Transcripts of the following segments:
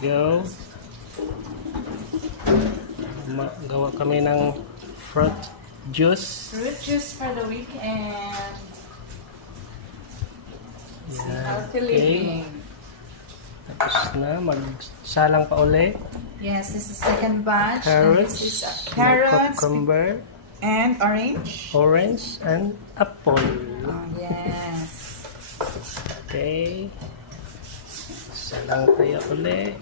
go. Gawa kami ng fruit juice. Fruit juice for the weekend. Yan. Healthy Okay. living. Tapos na. Magsalang pa uli. Yes, this is second batch. Carrots. And this is May carrots cucumber. and orange. Orange and apple. Oh, yes. Okay. Salang tayo uli.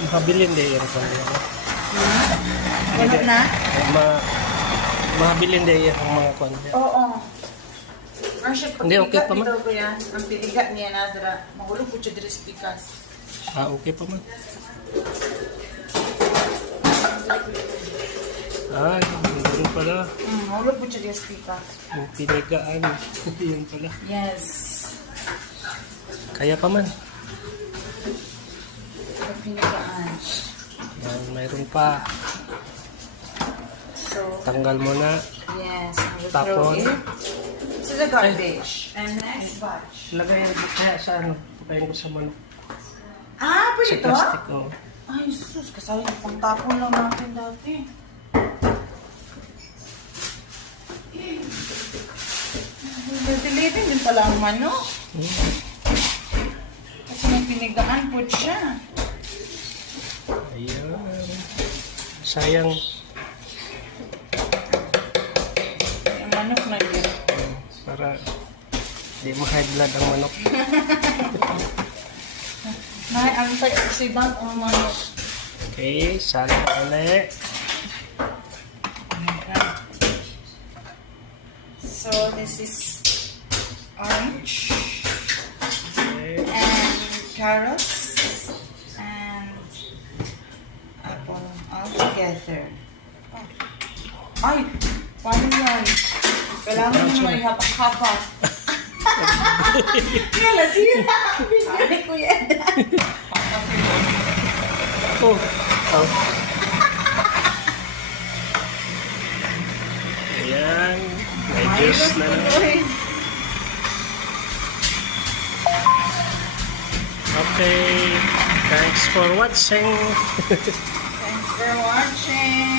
Mahabilin din yan sa mga. Wala na? Mahabilin din yan ang mga kwan. Oo. Marshall, Hindi, okay pa man. dito ko yan. Ang piliga niya na dira. Mahulog po siya dira sa pikas. Okay pa man. Ay, yun pala. Mahulog po siya dira sa pikas. Yung pinigaan. Yun pala. Yes. Kaya pa man. Ang piligaan. Yan, mayroon pa. So, Tanggal mo na. yes. I will Tapon. throw it to the garbage. And next batch. Lagay kaya sa ano. Pakain ko sa manok. Ah, Sa pwede ito? plastic. Oh. Ay, sus. Kasali pang tapon lang natin dati. Dilitin din pala ang manok. Kasi may pinigaan po siya. Ayan. Sayang. Yung manok na yun. Para di mo high blood ang manok. May antioxidant ang manok. Okay, salang ulit. So, this is orange Okay. and carrots and apple all together. Oh. Ay! Paano yan? Kailangan mo may hapak-hapak. Kala sila! Binili ko yan. Oh. Oh. Ayan. May juice na lang. Okay. Thanks for watching. Thanks for watching.